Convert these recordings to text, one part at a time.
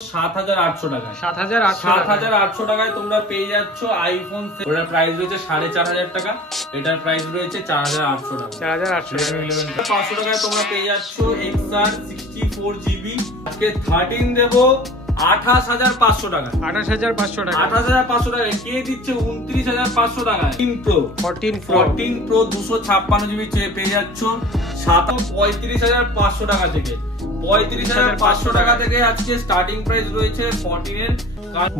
7,800 টাকা। 7,800 টাকায় তোমরা পেয়ে যাচ্ছ আইফোন। ওটার প্রাইস রয়েছে 4,500 টাকা, এটার প্রাইস রয়েছে 4,800 টাকা। 500 টাকায় তোমরা পেয়ে যাচ্ছ XR 64GB। আজকে 13 দেবো 28,500 টাকা। 28,500 টাকা। 28,500 টাকা কে দিচ্ছে? 29,500 টাকা। 14 Pro 256GB পেয়ে যাচ্ছ 35,500 টাকা থেকে। 35,500 টাকা থেকে আজকে স্টার্টিং প্রাইস রয়েছে 14 এর।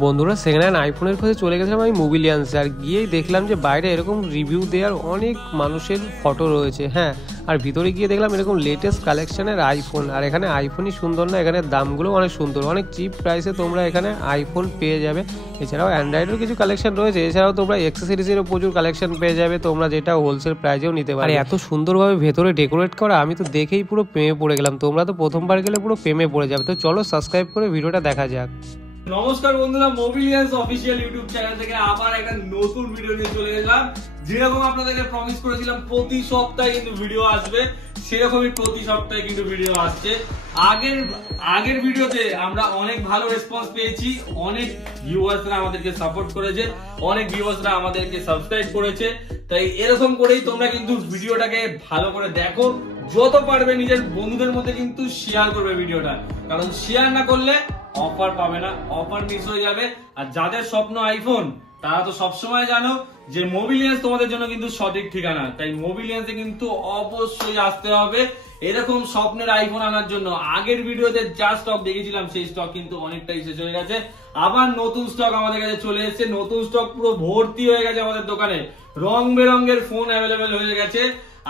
বন্ধুরা, সেকেন্ড হ্যান্ড আইফোনের খোঁজে চলে গেছিলাম আমি মোবিলিয়ান্সে, আর গিয়েই দেখলাম যে বাইরে এরকম রিভিউ দেওয়ার অনেক মানুষের ফটো রয়েছে। হ্যাঁ, আর ভিতরে গিয়ে দেখলাম এরকম লেটেস্ট কালেকশনের আইফোন। আর এখানে আইফোনই সুন্দর না, এখানে দামগুলো অনেক সুন্দর, অনেক চিপ প্রাইসে তোমরা এখানে আইফোন পেয়ে যাবে। এছাড়াও অ্যান্ড্রয়েডের কিছু কালেকশন রয়েছে, এছাড়াও তোমরা অ্যাক্সেসরিজেরও প্রচুর কালেকশন পেয়ে যাবে তোমরা, যেটা হোলসেল প্রাইসেও নিতে পারবে। আর এত সুন্দরভাবে ভেতরে ডেকোরেট করা, আমি তো দেখেই পুরো প্রেমে পড়ে গেলাম। তোমরা তো প্রথমবার গেলে পুরো প্রেমে পড়ে যাবে। তো চলো সাবস্ক্রাইব করে ভিডিওটা দেখা যাক। নমস্কার বন্ধুরা, মোবিলিয়ান্স অফিসিয়াল ইউটিউব চ্যানেল থেকে আবার একটা নতুন ভিডিও নিয়ে চলে এলাম। যেরকম আপনাদেরকে প্রমিস করেছিলাম প্রতি সপ্তাহে কিন্তু ভিডিও আসবে, সেরকমই প্রতি সপ্তাহে কিন্তু ভিডিও আসছে। আগের ভিডিওতে আমরা অনেক ভালো রেসপন্স পেয়েছি, অনেক ভিউয়ার্সরা আমাদেরকে সাপোর্ট করেছে, অনেক ভিউয়ার্সরা আমাদেরকে সাবস্ক্রাইব করেছে। তাই এরকম করেই তোমরা কিন্তু ভিডিওটাকে ভালো করে দেখো, যত পারবে নিজের বন্ধুদের মধ্যে কিন্তু শেয়ার করবে ভিডিওটা, কারণ শেয়ার না করলে অফার পাবে না, অফার মিস হয়ে যাবে। আর যাদের স্বপ্ন আইফোন, তারা তো সবসময় জানো যে মোবিলিয়ান্স তোমাদের জন্য কিন্তু সঠিক ঠিকানা। তাই মোবিলিয়ান্সে কিন্তু অবশ্যই আসতে হবে এরকম স্বপ্নের আইফোন আনার জন্য। আগের ভিডিওতে যা স্টক দেখেছিলাম সেই স্টক কিন্তু অনেকটাই শেষ হয়ে গেছে, আবার নতুন স্টক আমাদের কাছে চলে এসেছে। নতুন স্টক পুরো ভর্তি হয়ে গেছে আমাদের দোকানে, রং বেরঙের ফোন অ্যাভেলেবেল হয়ে গেছে।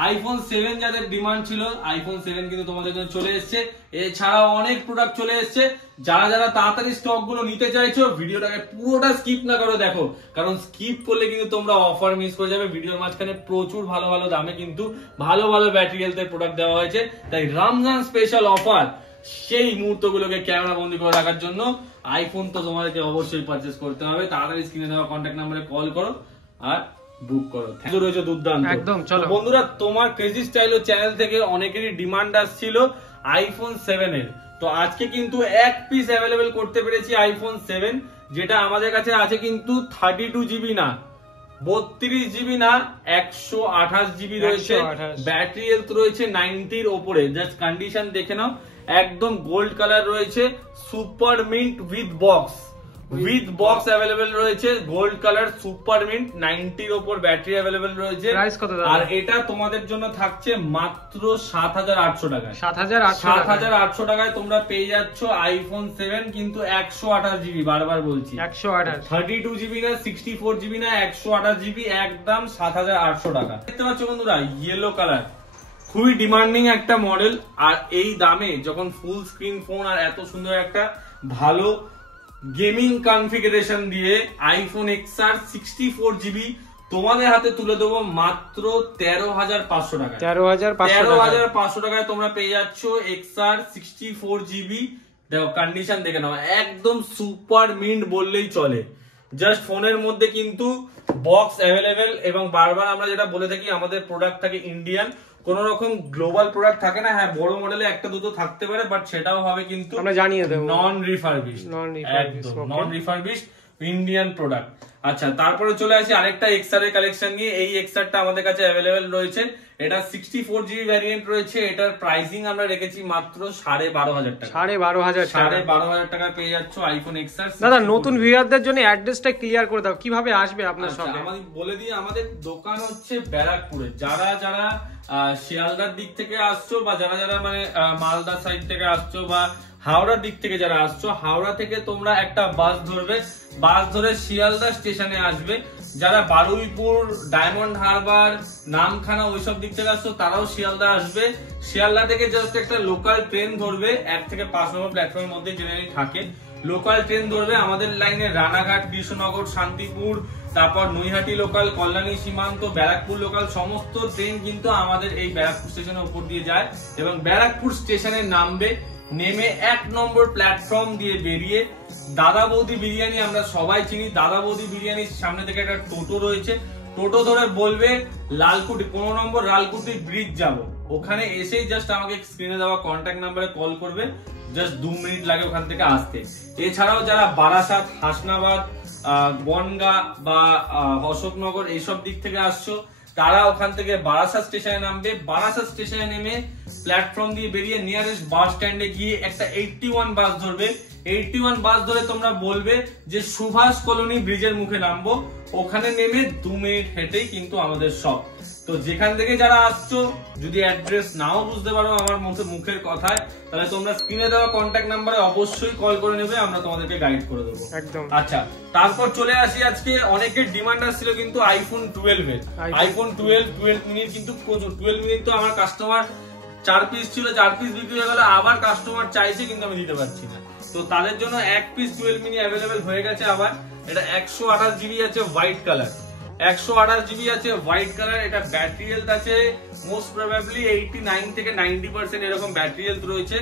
আইফোন 7 যাদের ডিমান্ড ছিল, আইফোন 7 কিন্তু তোমাদের জন্য চলে এসেছে। এছাড়াও অনেক প্রোডাক্ট চলে এসেছে। যারা তাড়াতাড়ি স্টক গুলো নিতে চাইছো, ভিডিওটাকে পুরোটা স্কিপ না করো দেখো, কারণ স্কিপ করলে কিন্তু তোমরা অফার মিস করে যাবে। ভিডিওর মাঝখানে প্রচুর ভালো ভালো দামে কিন্তু ভালো ভালো ব্যাটারি হেলথের প্রোডাক্ট দেওয়া হয়েছে। তাই রমজান স্পেশাল অফার, সেই মুহূর্তগুলোকে ক্যামেরা বন্দি করে রাখার জন্য আইফোন তো তোমাদেরকে অবশ্যই পারচেস করতে হবে। তাড়াতাড়ি স্ক্রিনে দেওয়া কন্ট্যাক্ট নাম্বারে কল করো আর বুক করো। রয়েছে দুর্দান্ত একদম। চলো বন্ধুরা, তোমার ক্রেজি স্টাইল চ্যানেল থেকে অনেকেরই ডিমান্ড আসছিল আইফোন 7 এর। তো আজকে কিন্তু এক পিস অ্যাভেলেবেল করতে পেরেছি আইফোন 7, যেটা আমাদের কাছে আছে কিন্তু 32GB না, 32GB না, 128GB রয়েছে। ব্যাটারি হেলথ রয়েছে 90 এর উপরে। জাস্ট কন্ডিশন দেখে নাও, একদম গোল্ড কালার রয়েছে, super mint with box available রয়েছে, গোল্ড কালার সুপার মিন্ট 90 এর উপর ব্যাটারি অ্যাভেলেবেল রয়েছে। আর এটা তোমাদের জন্য থাকছে মাত্র 7,800 টাকা। 7,800 টাকায় তোমরা পেয়ে যাচ্ছ আইফোন 7, কিন্তু 128GB, বারবার বলছি 128, 32GB না, 64GB না, 128GB, একদম 7,800 টাকা। দেখতে পাচ্ছ বন্ধুরা, ইয়েলো কালার, খুবই ডিমান্ডিং একটা মডেল। আর এই দামে যখন ফুল স্ক্রিন ফোন আর এত সুন্দর একটা ভালো গেমিং কনফিগারেশন দিয়ে আইফোন XR 64GB তোমাদের হাতে তুলে দেবো মাত্র 13,500 টাকা। 13,500 টাকায় তোমরা পেয়ে যাচ্ছ XR 64GB। দেখো কন্ডিশন দেখে নাও, একদম সুপার মিন্ট বললেই চলে। জাস্ট ফোনের মধ্যে কিন্তু বক্স অ্যাভেলেবেল, এবং বারবার আমরা যেটা বলে থাকি আমাদের প্রোডাক্ট থাকে ইন্ডিয়ান, কোন রকম গ্লোবাল প্রোডাক্ট থাকে না। হ্যাঁ, বড় মডেলে একটা দুটো থাকতে পারে, বাট সেটাও হবে কিন্তু আমরা জানিয়ে দেব নন রিফারবিশড ইন্ডিয়ান প্রোডাক্ট। আচ্ছা, তারপরে চলে আসি আরেকটা XR এর কালেকশন নিয়ে। এই XR টা আমাদের কাছে অ্যাভেলেবেল রয়েছে, এটা 64GB ভ্যারিয়েন্ট রয়েছে। এটার প্রাইসিং আমরা রেখেছি মাত্র 12,500 টাকা। 12,500 টাকা পেয়ে যাচ্ছ আইফোন XR। দাদা, নতুন ভিউয়ারদের জন্য অ্যাড্রেসটা ক্লিয়ার করে দাও, কিভাবে আসবে আপনার শপে? আমি বলে দিই, আমাদের দোকান হচ্ছে ব্যারাকপুরে। যারা শিয়ালদার দিক থেকে আসছো, বা যারা মানে মালদা সাইড থেকে আসছো, বা হাওড়ার দিক থেকে যারা আসছো, হাওড়া থেকে তোমরা একটা বাস ধরবে, বাস ধরে শিয়ালদা স্টেশনে আসবে। যারা বারুইপুর, ডায়মন্ড হারবার, নামখানা ওইসব দিক থেকে আসছো, তারাও শিয়ালদা আসবে। শিয়ালদা থেকে জাস্ট একটা লোকাল ট্রেন ধরবে, 1 থেকে 5 নম্বর প্ল্যাটফর্মের মধ্যে জেনারেলি থাকে। লোকাল ট্রেন ধরবে, আমাদের লাইনে রানাঘাট, কৃষ্ণনগর, শান্তিপুর, তারপর নৈহাটি লোকাল, কল্যাণী সীমান্ত, ব্যারাকপুর লোকাল, সমস্ত ট্রেন কিন্তু আমাদের এই ব্যারাকপুর স্টেশনের উপর দিয়ে যায়। এবং ব্যারাকপুর স্টেশনে নামবে, নেমে 1 নম্বর প্ল্যাটফর্ম দিয়ে বেরিয়ে দাদা বৌদি বিরিয়ানি, আমরা সবাই চিনি, দাদা বৌদি বিরিয়ানির সামনে থেকে একটা টোটো রয়েছে, টোটো ধরে বলবে লালকুটি 15 নম্বর লালকুটি ব্রিজ যাবো, ওখানে এসেই জাস্ট আমাকে স্ক্রিনে দেওয়া কন্ট্যাক্ট নাম্বারে কল করবে, জাস্ট 2 মিনিট লাগে ওখান থেকে আসতে। এছাড়াও যারা বারাসাত, হাসনাবাদ, বনগা বা অশোকনগর এইসব দিক থেকে আসছো, তারা ওখান থেকে বারাসাত স্টেশনে নামবে। বারাসাত স্টেশনে নেমে প্ল্যাটফর্ম দিয়ে বেরিয়ে নিয়ারেস্ট বাস স্ট্যান্ডে গিয়ে একটা 81 বাস ধরবে। 81 বাস ধরে তোমরা বলবে যে সুভাষ কলোনি ব্রিজের মুখে নামবো, ওখানে নেমে 2 মিনিট হেঁটেই কিন্তু আমাদের শপ। তো যেখান থেকে যারা আসছো, যদি অ্যাড্রেস নাও বুঝতে পারো আমার মুখের কথায়, তাহলে তোমরা স্ক্রিনে দেওয়া কন্ট্যাক্ট নাম্বারে অবশ্যই কল করে নেবে, আমরা তোমাদেরকে গাইড করে দেবো একদম। আচ্ছা, তারপর চলে আসি, আজকে অনেকের ডিমান্ড আসছিল কিন্তু আইফোন 12 এর। আইফোন 12 মিনিট কিন্তু প্রচুর। 12 মিনিট তো আমার কাস্টমার 4 পিস ছিল, 4 পিস বিক্রি হয়ে গেল, আবার কাস্টমার চাইছে কিন্তু আমি দিতে পারছি না। তো তাদের জন্য 1 পিস 12 মিনি অ্যাভেলেবেল হয়ে গেছে আবার। এটা 128 জিবি আছে হোয়াইট কালার, 128 জিবি আছে হোয়াইট কালার। এটা ব্যাটারি হেলথ আছে মোস্ট প্রবাবলি 89 থেকে 90% এরকম ব্যাটারি হেলথ রয়েছে।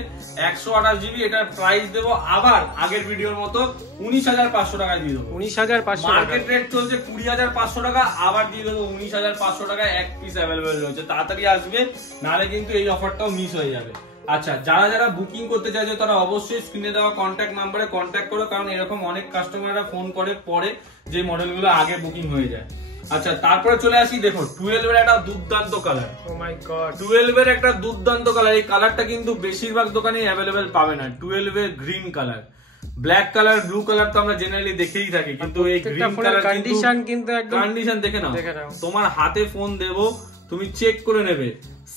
128 জিবি, এটার প্রাইস দেবো আবার আগের ভিডিওর মতো 19,500 টাকায় দিয়ে দেবো। 19,500 মার্কেট রেট চলছে 20,500 টাকা, আবার দিয়ে দেবো 19,500 টাকায় 1 পিস অ্যাভেলেবেল রয়েছে। তাড়াতাড়ি আসবে, নাহলে কিন্তু এই অফারটাও মিস হয়ে যাবে। আচ্ছা, যারা যারা বুকিং করতে চাইছে তারা অবশ্যই স্ক্রিনে দেওয়া কন্ট্যাক্ট নাম্বারে কন্ট্যাক্ট করো, কারণ এরকম অনেক কাস্টমাররা ফোন করে পরে যে মডেলগুলো আগে বুকিং হয়ে যায়। আচ্ছা, তারপরে চলে আসি, দেখো 12 এর একটা দুর্দান্ত কালার। ও মাই গড, 12 এর একটা দুর্দান্ত কালার। এই কালারটা কিন্তু বেশিরভাগ দোকানে অ্যাভেলেবেল পাবে না। 12 এর green colour, black colour, blue colour তো আমরা জেনারেলি দেখেই থাকি, কিন্তু এই গ্রিন কালার কন্ডিশন কিন্তু একদম কন্ডিশন দেখে নাও। তোমার হাতে ফোন দেবো, তুমি চেক করে নেবে,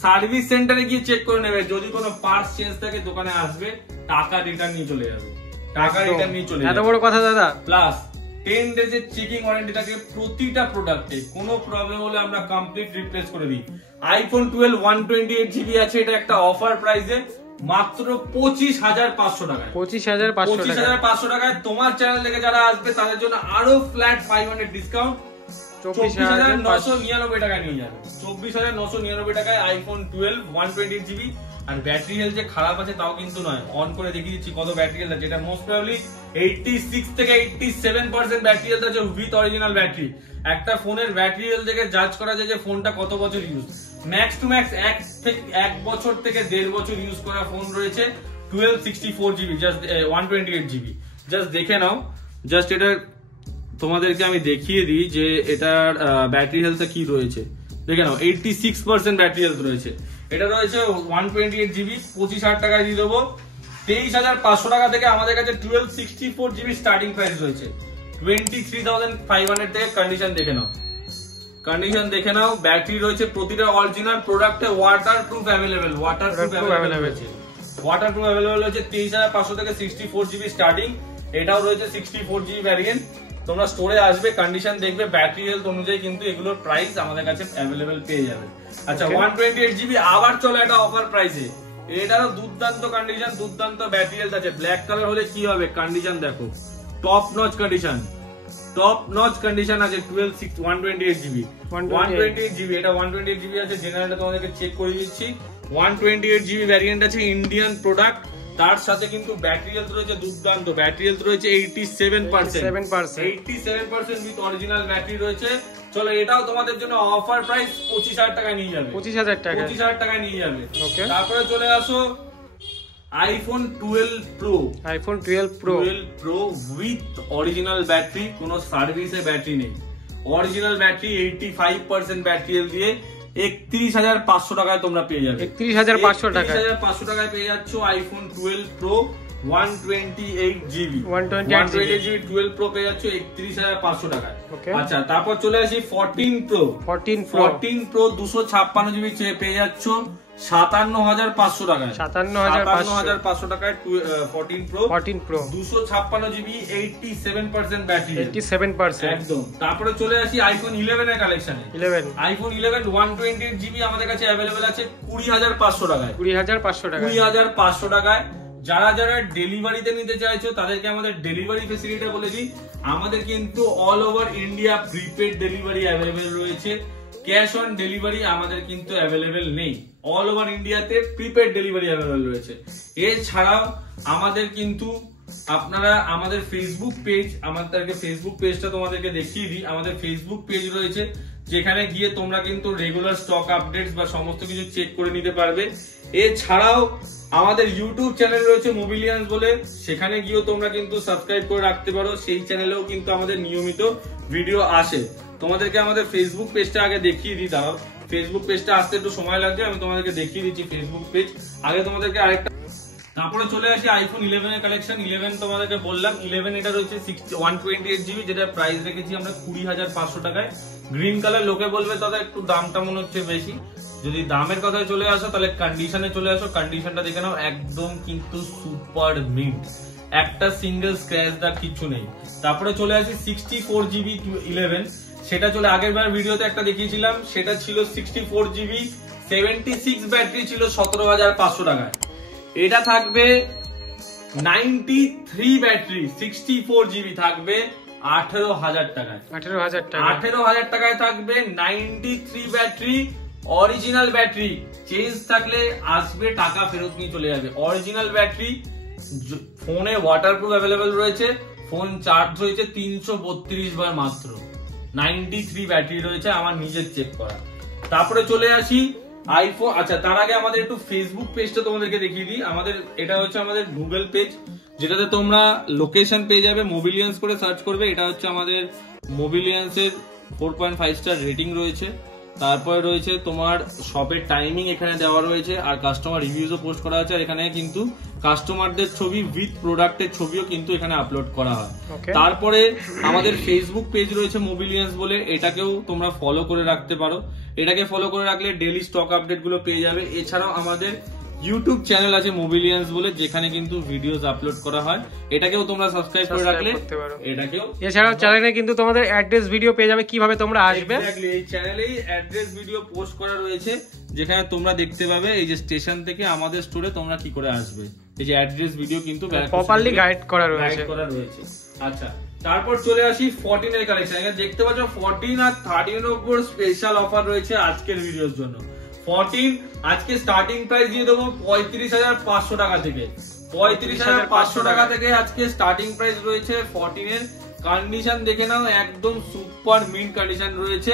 সার্ভিস সেন্টারে গিয়ে চেক করে নেবে, যদি কোনো পার্টস চেঞ্জ থাকে দোকানে আসবে, টাকা রিটার্ন নিয়ে চলে যাবে, টাকা রিটার্ন নিয়ে চলে যাবে। এত বড় কথা দাদা। প্লাস 10 ডেজ এর চেকিং ওয়ারেন্টি থাকে প্রতিটা প্রোডাক্টে, কোনো প্রবলেম হলে আমরা কমপ্লিট রিপ্লেস করে দিই। আইফোন 12 128 জিবি আছে, এটা একটা অফার প্রাইসে মাত্র 25,500 টাকায়। 25,500 টাকায় তোমার চ্যানেল থেকে যারা আসবে তাদের জন্য আরো ফ্ল্যাট 500 ডিসকাউন্ট, 24,999 টাকায় নিয়ে যাবে। 24,999 টাকায় আইফোন 12 128 জিবি। আর ব্যাটারি হেলথ যে খারাপ আছে তাও কিন্তু নয়, অন করে দেখিয়ে দিচ্ছি কত ব্যাটারি হেলথ আছে। এটা মোস্ট প্রবাবলি 86 থেকে 87% ব্যাটারি হেলথ আছে উইথ অরিজিনাল ব্যাটারি। একটা ফোনের ব্যাটারি হেলথ থেকে জাজ করা যায় যে ফোনটা কত বছর ইউজ। ম্যাক্স টু ম্যাক্স 1 বছর থেকে 1.5 বছর ইউজ করা ফোন রয়েছে। 1264 জিবি, জাস্ট 128 জিবি, জাস্ট দেখে নাও। জাস্ট এটা তোমাদেরকে আমি দেখিয়ে দিই যে এটার ব্যাটারি হেলথ কি রয়েছে, দেখে নাও। 86% ব্যাটারি হেলথ রয়েছে। এটা রয়েছে 128 জিবি, 25,000 টাকায় দিয়ে দেবো। 23,500 টাকা থেকে আমাদের কাছে 1264 জিবি স্টার্টিং প্রাইস রয়েছে। 23,500 থেকে কন্ডিশন দেখে নাও, কন্ডিশন দেখে নাও। ব্যাটারি রয়েছে প্রতিটা অরিজিনাল প্রোডাক্টে ওয়াটারপ্রুফ অ্যাভেলেবেল, ওয়াটারপ্রুফ অ্যাভেলেবেল রয়েছে। 23,500 থেকে 64 জিবি স্টার্টিং। এটাও রয়েছে 64 জিবি ভ্যারিয়েন্ট। তোমরা স্টোরে আসবে, কন্ডিশন দেখবে, ব্যাটারি হেলথ অনুযায়ী কিন্তু এগুলোর প্রাইস আমাদের কাছে অ্যাভেলেবেল পেয়ে যাবে। আচ্ছা, 128 জিবি আবার চলে একটা অফার প্রাইসে। এটারও দুর্দান্ত কন্ডিশন, দুর্দান্ত ব্যাটারি হেলথ আছে। ব্ল্যাক কালার হলে কি হবে, কন্ডিশন দেখো, top notch condition, top notch condition আছে। 128 জিবি, 128 জিবি, এটা 128 জিবি আছে। জেনারেলটা তোমাদেরকে চেক করে দিচ্ছি। 128 জিবি ভ্যারিয়েন্ট আছে, ইন্ডিয়ান প্রোডাক্ট। তার সাথে কিন্তু ব্যাটারি হেলথ রয়েছে দুর্দান্ত, ব্যাটারি হেলথ রয়েছে 87% উইথ অরিজিনাল ব্যাটারি রয়েছে। চলো, এটাও তোমাদের জন্য অফার প্রাইস 25,000 টাকায় নিয়ে যাবে। 25,000 টাকায় নিয়ে যাবে। তারপরে চলে আসো iPhone 12 pro. IPhone 12 pro with original battery, কোনো সার্ভিসে ব্যাটারি নেই, অরিজিনাল ব্যাটারি 85% ব্যাটারি হেলথ দিয়ে 31,500 টাকায় তোমরা পেয়ে যাবে। 31,500 টাকায় পেয়ে যাচ্ছ iPhone 12 pro 128 GB, 128 GB 12 pro পেয়ে যাচ্ছ 31,500 টাকায়। আচ্ছা, তারপর চলে আসি 14 প্রো। 14 প্রো 256 জিবি পেয়ে যাচ্ছ 57,500 টাকায়। 57,500 টাকায় 14 প্রো 256 জিবি 87% ব্যাটারি, 87% একদম। তারপরে চলে আসি আইফোন 11 এর কালেকশনে। আইফোন 11 128 জিবি আমাদের কাছে অ্যাভেলেবেল আছে 20,500 টাকায়। 20,500 টাকায়। যারা যারা ডেলিভারিতে নিতে চাইছো তাদেরকে আমাদের ডেলিভারি ফেসিলিটি বলে দিই। আমাদের কিন্তু all over India prepaid delivery available রয়েছে, ক্যাশ অন ডেলিভারি আমাদের কিন্তু অ্যাভেলেবেল নেই। অল ওভার ইন্ডিয়াতে প্রিপেড ডেলিভারি অ্যাভেলেবেল রয়েছে। এছাড়াও আমাদের কিন্তু আপনারা আমাদের ফেসবুক পেজ, আমাদেরকে ফেসবুক পেজটা তোমাদেরকে দেখিয়ে দিই। আমাদের ফেসবুক পেজ রয়েছে, যেখানে গিয়ে তোমরা কিন্তু রেগুলার স্টক আপডেটস বা সমস্ত কিছু চেক করে নিতে পারবে। এছাড়াও আমাদের ইউটিউব চ্যানেল রয়েছে মোবিলিয়ান্স বলে, সেখানে গিয়েও তোমরা কিন্তু সাবস্ক্রাইব করে রাখতে পারো। সেই চ্যানেলেও কিন্তু আমাদের নিয়মিত ভিডিও আসে। তোমাদেরকে আমাদের ফেসবুক পেজটা আগে দেখিয়ে দিই, দাঁড়াও। ফেসবুক পেজটা আসতে একটু সময় লাগছে, আমি তোমাদেরকে দেখিয়ে দিচ্ছি ফেসবুক পেজ। আগে তোমাদেরকে আরেকটা, তারপরে চলে আসি আইফোন 11 এর কালেকশন। 11 তোমাদেরকে বললাম 11 এটা রয়েছে 128 জিবি, যেটা প্রাইস রেখেছি আমরা 20,500 টাকায়। Green colour. লোকে বলবে দাদা একটু দামটা মনে হচ্ছে বেশি। যদি দামের কথায় চলে আসো তাহলে কন্ডিশনে চলে আসো। কন্ডিশনটা দেখে নাও, একদম কিন্তু সুপার মিন্ট, একটা সিঙ্গেল স্ক্র্যাচ দাগ কিছু নেই। তারপরে চলে আসি 64 জিবি 11, সেটা চলে আগের বার ভিডিওতে একটা দেখিয়েছিলাম, সেটা ছিল 64 জিবি 76 ব্যাটারি ছিল 17,500 টাকায়। এটা থাকবে 93 ব্যাটারি 64 জিবি থাকবে 18,000 টাকায়। 18,000 টাকায় থাকবে 93 ব্যাটারি অরিজিনাল ব্যাটারি। চেঞ্জ থাকলে আসবে, টাকা ফেরত নিয়ে চলে যাবে। অরিজিনাল ব্যাটারি, ফোনে ওয়াটারপ্রুফ অ্যাভেলেবেল রয়েছে, ফোন চার্জ হয়েছে 332 বার মাত্র। 93 ব্যাটারি রয়েছে, আমার নিজের চেক করা। তারপরে চলে আসি আইফোন। আচ্ছা, তার আগে আমাদের একটু ফেসবুক পেজটা তোমাদেরকে দেখিয়ে দিই। আমাদের এটা হচ্ছে আমাদের গুগল পেজ, যেটাতে তোমরা লোকেশন পেয়ে যাবে, মোবিলিয়ান্স করে সার্চ করবে। এটা হচ্ছে আমাদের মোবিলিয়ান্স এর 4.5 স্টার রেটিং রয়েছে। তারপরে রয়েছে তোমার শপের টাইমিং এখানে দেওয়া রয়েছে, আর কাস্টমার রিভিউজও পোস্ট করা আছে। আর এখানে কিন্তু কাস্টমারদের ছবি উইথ প্রোডাক্টের ছবিও কিন্তু এখানে আপলোড করা হয়। তারপরে আমাদের ফেসবুক পেজ রয়েছে মোবিলিয়ান্স বলে, এটাকেও তোমরা ফলো করে রাখতে পারো। এটাকে ফলো করে রাখলে ডেইলি স্টক আপডেট গুলো পেয়ে যাবে। এছাড়াও আমাদের ইউটিউব চ্যানেল আছে মোবিলিয়ান্স বলে, যেখানে কিন্তু ভিডিওস আপলোড করা হয়। এটাকেও তোমরা সাবস্ক্রাইব করে রাখলে এটাকেও। এছাড়াও চ্যানেলে কিন্তু তোমাদের অ্যাড্রেস ভিডিও পেয়ে যাবে, কিভাবে তোমরা আসবে। এই চ্যানেলেই অ্যাড্রেস ভিডিও পোস্ট করা রয়েছে, যেখানে তোমরা দেখতে পাবে এই যে স্টেশন থেকে আমাদের স্টোরে তোমরা কি করে আসবে। এই যে অ্যাড্রেস ভিডিও কিন্তু প্রপারলি গাইড করা রয়েছে। আচ্ছা, তারপর চলে আসি 14 এর কালেকশন। এখানে দেখতে পাচ্ছ 14 আর 13 এর উপর স্পেশাল অফার রয়েছে আজকের ভিডিওর জন্য। 14 আজকে স্টার্টিং প্রাইস দিয়ে দেবো 35,500 টাকা থেকে। 35,500 টাকা থেকে আজকে স্টার্টিং প্রাইস রয়েছে 14 এর। কন্ডিশন দেখে নাও, একদম সুপার মিন্ট কন্ডিশন রয়েছে।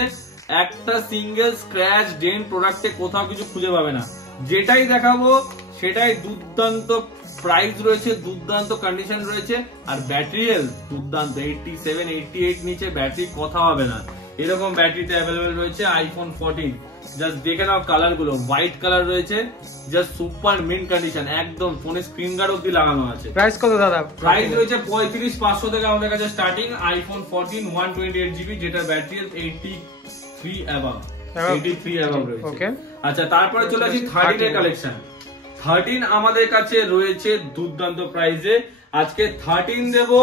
একটা সিঙ্গেল স্ক্র্যাচ ডেন্ট প্রোডাক্টে কোথাও কিছু খুঁজে পাবে না। যেটাই দেখাবো সেটাই দুর্দান্ত প্রাইস রয়েছে, দুর্দান্ত কন্ডিশন রয়েছে। আর ব্যাটারি হেলথ দুর্দান্ত, 87 88 নিচে ব্যাটারি কথা হবে না, এরকম ব্যাটারিতে অ্যাভেলেবেল রয়েছে আইফোন 14। জাস্ট দেখে নাও কালার গুলো, হোয়াইট কালার রয়েছে, জাস্ট সুপার মিন্ট কন্ডিশন, একদম ফোনে স্ক্রিন গার্ড অব্দি লাগানো আছে। প্রাইস কত দাদা? প্রাইস রয়েছে 35,500 থেকে আমাদের কাছে স্টার্টিং। আইফোন 14 128 জিবি, যেটার ব্যাটারি 83 অ্যাবাভ রয়েছে। ওকে, আচ্ছা, তারপরে চলে আসি 13 এর কালেকশন। 13 আমাদের কাছে রয়েছে দুর্দান্ত প্রাইসে। আজকে 13 দেবো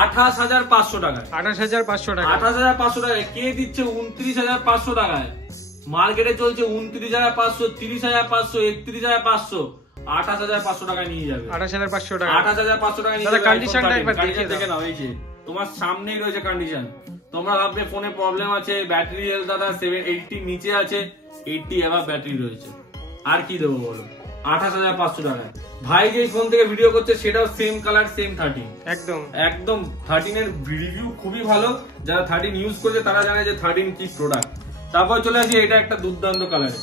28,500 টাকায়। 28,500 টাকা। 28,500 টাকায় কে দিচ্ছে? 29,500 টাকায়। মার্কেটে চলছে 29,500, 30,500, 31,500। 28,500 টাকায় নিয়ে যাবে। 28,500 টাকা। 28,500 টাকায় নিয়ে যাবে। কন্ডিশনটা একবার দেখে নাও, এই যে তোমার সামনেই রয়েছে কন্ডিশন। তোমরা ভাববে ফোনে প্রবলেম আছে, ব্যাটারি হেলথ দাদা 780 নিচে আছে, 80 এভার ব্যাটারি রয়েছে। আর কি দেবো বলো? 28,500 টাকায়। ভাই যে ফোন থেকে ভিডিও করছে সেটাও সেম কালার, সেম 13। একদম 13 এর রিভিউ খুবই ভালো। যারা 13 ইউজ করছে তারা জানে যে 13 কি প্রোডাক্ট। তারপর চলে আসি, এটা একটা দুর্দান্ত কালার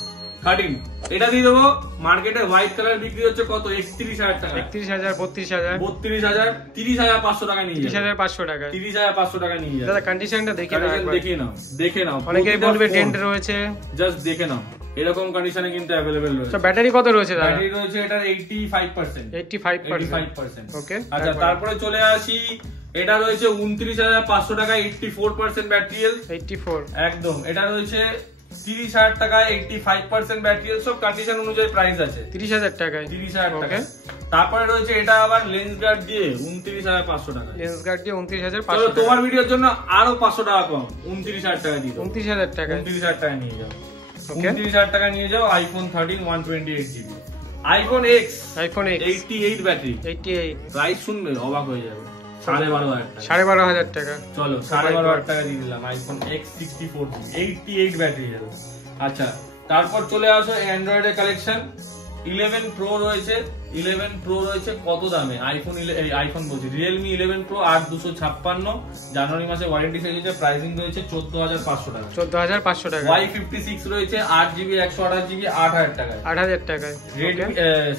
13। এটা দিয়ে দেবো। মার্কেটে হোয়াইট কালার বিক্রি হচ্ছে কত? 31,000 টাকা। 31,000, 32,000, 32,000, 30,500 টাকা নিয়ে যাবে। 30,500 টাকা। 30,500 টাকা নিয়ে যাবে। দাদা কন্ডিশনটা দেখে নাও। অনেকেই বলবে ডেন্ট রয়েছে, জাস্ট দেখে নাও। এরকম কন্ডিশনে কিন্তু अवेलेबल রয়েছে। ব্যাটারি কত রয়েছে দাদা? ব্যাটারি রয়েছে এটার 85%। 85%। ওকে, আচ্ছা, তারপরে চলে আসি, এটা রয়েছে 29,500 টাকা, 84% ব্যাটারি হেলথ। 84 একদম। এটা রয়েছে 30,000 টাকায়, 85% ব্যাটারি হেলথ। সব কন্ডিশন অনুযায়ী প্রাইস আছে। 30,000 টাকায়। 30,000 টাকা। তারপরে রয়েছে এটা আবার লেন্স গার্ড দিয়ে 29,500 টাকা। লেন্স গার্ড দিয়ে 29,500। চলো তোমার ভিডিওর জন্য আরো 500 টাকা কম, 29,000 টাকা দিয়ে। 29,000 টাকা। 29,000 টাকা নিয়ে যাও। 29,000 টাকা নিয়ে যাও। IPhone 13 128 GB. IPhone X 88 battery. 88 price শুনবে অবাক হয়ে যাবে। 12,500 টাকা। 12,500 টাকা। চলো 12,500 টাকা দিয়ে দিলাম। IPhone X 64 GB, 88 battery. আচ্ছা, তারপর চলে আসো অ্যান্ড্রয়েড এর কালেকশন। 11 Pro রয়েছে, 11 Pro রয়েছে কত দামে? আইফোন বলছি, Realme 11 Pro 8256, জানুয়ারি মাসে ওয়ারেন্টি শেষ হয়েছে, প্রাইসিং রয়েছে 14500 টাকা। 14500 টাকা। Y56 রয়েছে 8GB 128GB 8000 টাকায়। 8000 টাকায়। Redmi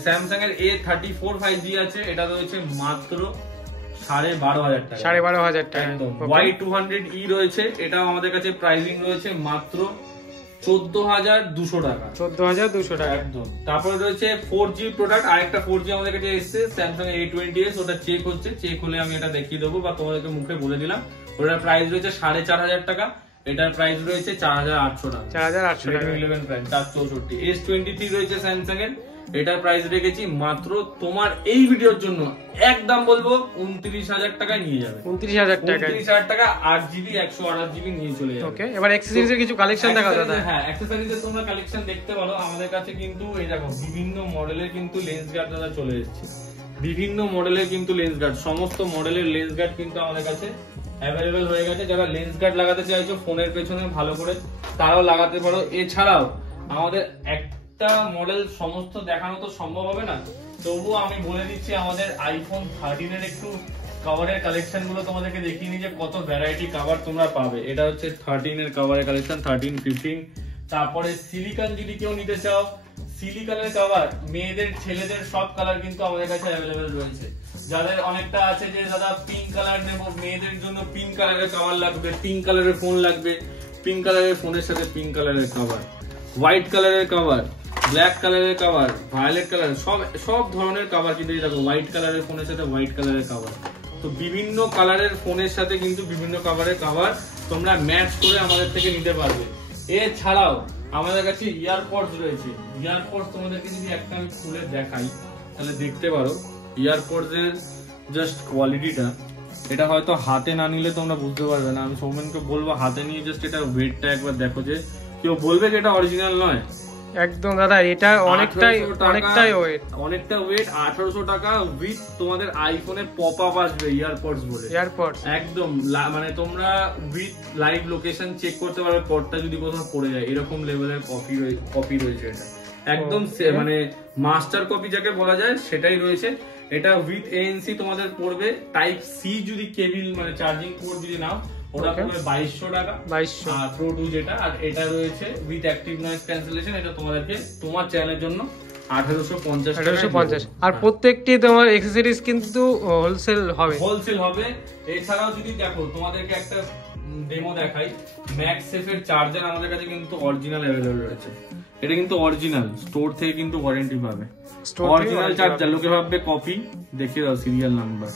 Samsung এর A34 5G আছে, এটা রয়েছে মাত্র 12500 টাকা। 12500 টাকা। একদম। Y200E রয়েছে, এটাও আমাদের কাছে প্রাইসিং রয়েছে মাত্র 14200 টাকা। 14200 টাকা একদম। তারপরে রয়েছে 4G প্রোডাক্ট, আরেকটা 4G আমাদের কাছে এসেছে Samsung A20s, ওটা চেক হচ্ছে, চেক হলে আমি এটা দেখিয়ে দেবো বা তোমাদেরকে মুখে বলে দিলাম। ওটার প্রাইস রয়েছে 4500 টাকা, এটার প্রাইস রয়েছে 4800 টাকা। 4800 টাকা। 11 প্রাইস 464। S23 রয়েছে Samsung এর, এটার প্রাইস রেখেছি মাত্র তোমার এই ভিডিওর জন্য একদম বলবো 29000 টাকায় নিয়ে যাবে। 29000 টাকা। 29000 টাকা 8GB 128GB নিয়ে চলে যাবে। ওকে, এবার অ্যাকসেসরিজ এর কিছু কালেকশন দেখাও দাদা। হ্যাঁ, অ্যাকসেসরিজ এর তোমরা কালেকশন দেখতে পারো আমাদের কাছে, কিন্তু এই দেখো বিভিন্ন মডেলের কিন্তু লেন্স গার্ড দাদা চলে এসেছে। বিভিন্ন মডেলের কিন্তু লেন্স গার্ড, সমস্ত মডেলের লেন্স গার্ড কিন্তু আমাদের কাছে অ্যাভেলেবেল হয়ে গেছে। যারা লেন্স গার্ড লাগাতে চাইছো ফোনের পেছনে ভালো করে, তারাও লাগাতে পারো। এছাড়াও আমাদের একটা মডেল সমস্ত দেখানো তো সম্ভব হবে না, তবুও আমি বলে দিচ্ছি আমাদের আইফোন 13 এর একটু কভারের কালেকশন গুলো তোমাদেরকে দেখিয়ে নিই যে কত ভ্যারাইটি কভার তোমরা পাবে। এটা হচ্ছে 13 এর কভারের কালেকশন, 13, 15। তারপরে সিলিকন যদি কেউ নিতে চাও, সিলিকনের কভার মেয়েদের ছেলেদের সব কালার কিন্তু আমাদের কাছে অ্যাভেলেবেল রয়েছে। যাদের অনেকটা আছে যে দাদা পিঙ্ক কালার নেব, মেয়েদের জন্য পিঙ্ক কালারের কভার লাগবে, পিঙ্ক কালারের ফোন লাগবে, পিঙ্ক কালারের ফোনের সাথে পিঙ্ক কালারের কভার, হোয়াইট কালারের কভার, ব্ল্যাক কালারের কভার, ভায়োলেট কালার, সব ধরনের কভার কিন্তু দেখো, হোয়াইট কালারের ফোনের সাথে হোয়াইট কালারের কভার। তো বিভিন্ন কালারের ফোনের সাথে কিন্তু বিভিন্ন কালারের কভার তোমরা ম্যাচ করে আমাদের থেকে নিতে পারবে। এছাড়াও আমাদের কাছে ইয়ারপডস রয়েছে। ইয়ারপডস তোমাদেরকে যদি একটা আমি খুলে দেখাই তাহলে দেখতে পারো ইয়ারপডস এর জাস্ট কোয়ালিটিটা। এটা হয়তো হাতে না নিলে তোমরা বুঝতে পারবে না, আমি সৌমেনকে বলবো হাতে নিয়ে জাস্ট এটা ওয়েটটা একবার দেখো, যে কেউ বলবে যে এটা অরিজিনাল নয়। একদম দাদা, এটা অনেকটাই ওয়েট, অনেকটা ওয়েট। 1800 টাকা উইথ তোমাদের আইফোনের পপ আপ আসবে ইয়ারপডস বলে। ইয়ারপডস একদম, মানে তোমরা উইথ লাইভ লোকেশন চেক করতে পারবে, পডটা যদি কোথাও পড়ে যায়, এরকম লেভেলের কপি রয়েছে এটা। একদম মানে মাস্টার কপি যাকে বলা যায় সেটাই রয়েছে। এটা উইথ ANC তোমাদের পড়বে। টাইপ সি যদি কেবল মানে চার্জিং পোর্ট যদি নাও ওটা পড়বে 2200 টাকা। 2200 আর Pro 2 যেটা, আর এটা রয়েছে উইথ অ্যাক্টিভ নয়েজ ক্যান্সেলেশন, এটা তোমাদেরকে তোমার চ্যানেলের জন্য 1850। আর প্রত্যেকটি তোমার অ্যাকসেসরিজ কিন্তু হোলসেল হবে। এছাড়াও যদি দেখো তোমাদেরকে একটা ডেমো দেখাই, ম্যাগসেফ এর চার্জার আমাদের কাছে কিন্তু অরিজিনাল अवेलेबल রয়েছে। এটা কিন্তু অরিজিনাল, স্টোর থেকে কিন্তু ওয়ারেন্টি পাবে। অরিজিনাল চার্জার, লোকে ভাববে কপি, দেখিয়ে দাও সিরিয়াল নাম্বার,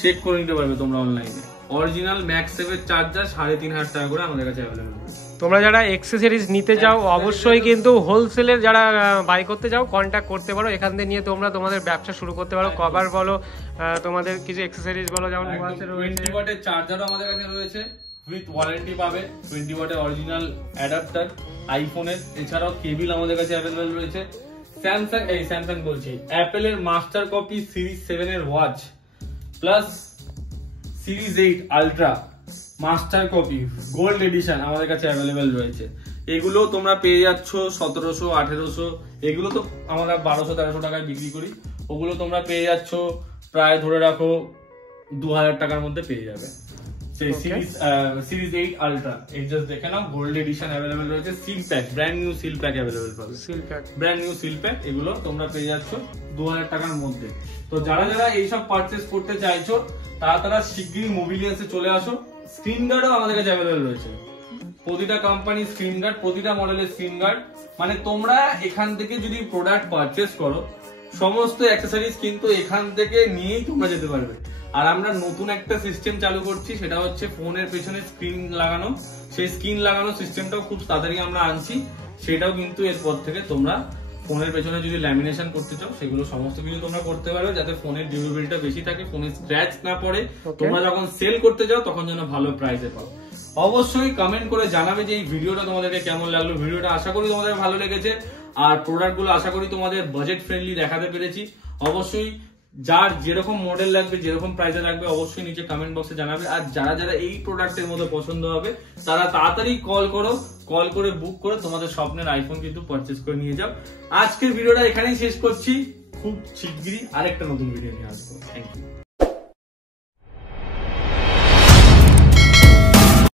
চেক করে নিতে পারবে তোমরা অনলাইনে। অরিজিনাল ম্যাগসেফ এর চার্জার 3500 টাকা করে আমাদের কাছে अवेलेबल। তোমরা যারা অ্যাকসেসরিজ নিতে যাও অবশ্যই কিন্তু হোলসেলের যারা বাই করতে যাও কন্ট্যাক্ট করতে পারো, এখান থেকে নিয়ে তোমরা তোমাদের ব্যবসা শুরু করতে পারো। কভার বলো, তোমাদের কিছু অ্যাকসেসরিজ বলো, যেমন 20 ওয়াটের চার্জারও আমাদের কাছে রয়েছে, উইথ ওয়ারেন্টি পাবে। 20 ওয়াটের অরিজিনাল অ্যাডাপ্টার আইফোনের। এছাড়াও কেবল আমাদের কাছে अवेलेबल রয়েছে। স্যামসাং বলছি, অ্যাপেলের মাস্টার কপি সিরিজ 7 এর watch plus series 8 ultra master copy gold addition আমাদের কাছে অ্যাভেলেবেল রয়েছে। এগুলো তোমরা পেয়ে যাচ্ছ 1700, 1800, এগুলো তো আমরা 1200-1300 টাকায় বিক্রি করি, ওগুলো তোমরা পেয়ে যাচ্ছ প্রায় ধরে রাখো 2000 টাকার মধ্যে পেয়ে যাবে। সেই সিরিজ 8 আলট্রা এই জাস্ট দেখে নাও, গোল্ড এডিশন অ্যাভেলেবেল রয়েছে। Seal pack, brand new seal pack available পাবে। ব্র্যান্ড নিউ সিল প্যাক এগুলো তোমরা পেয়ে যাচ্ছ 2000 টাকার মধ্যে। তো যারা এইসব পারচেজ করতে চাইছো তারা শিগগিরই মোবিলিয়ান্সে চলে আসো। স্ক্রিন গার্ডও আমাদের কাছে অ্যাভেলেবল রয়েছে। প্রতিটা কোম্পানি স্ক্রিন গার্ড, প্রতিটা মডেলের স্ক্রিন গার্ড, মানে তোমরা এখান থেকে যদি প্রোডাক্ট পারচেজ করো সমস্ত অ্যাকসেসরিজ কিন্তু এখান থেকে নিয়েই তোমরা যেতে পারবে। আর আমরা নতুন একটা সিস্টেম চালু করছি, সেটা হচ্ছে ফোনের পেছনে স্ক্রিন লাগানো। সেই স্ক্রিন লাগানো সিস্টেমটাও খুব তাড়াতাড়ি আমরা আনছি, সেটাও কিন্তু এরপর থেকে তোমরা ফোনের পেছনে যদি ল্যামিনেশন করতে চাও সেগুলো সমস্ত কিছু তোমরা করতে পারবে, যাতে ফোনের ডিউরেবিলিটিটা বেশি থাকে, ফোনে স্ক্র্যাচ না পড়ে, তোমরা যখন সেল করতে যাও তখন যেন ভালো প্রাইসে পাও। অবশ্যই কমেন্ট করে জানাবে যে এই ভিডিওটা তোমাদেরকে কেমন লাগলো। ভিডিওটা আশা করি তোমাদের ভালো লেগেছে, আর প্রোডাক্টগুলো আশা করি তোমাদের বাজেট ফ্রেন্ডলি দেখাতে পেরেছি। অবশ্যই যার যেরকম মডেল লাগবে, যেরকম প্রাইসে লাগবে অবশ্যই নিচে কমেন্ট বক্সে জানাবে। আর যারা যারা এই প্রোডাক্টের মধ্যে পছন্দ হবে তারা তাড়াতাড়ি কল করে বুক করে তোমাদের স্বপ্নের আইফোন কিন্তু পারচেজ করে নিয়ে যাও। আজকের ভিডিওটা এখানেই শেষ করছি, খুব শিগগিরই আরেকটা নতুন ভিডিও নিয়ে আসবো। Thank you.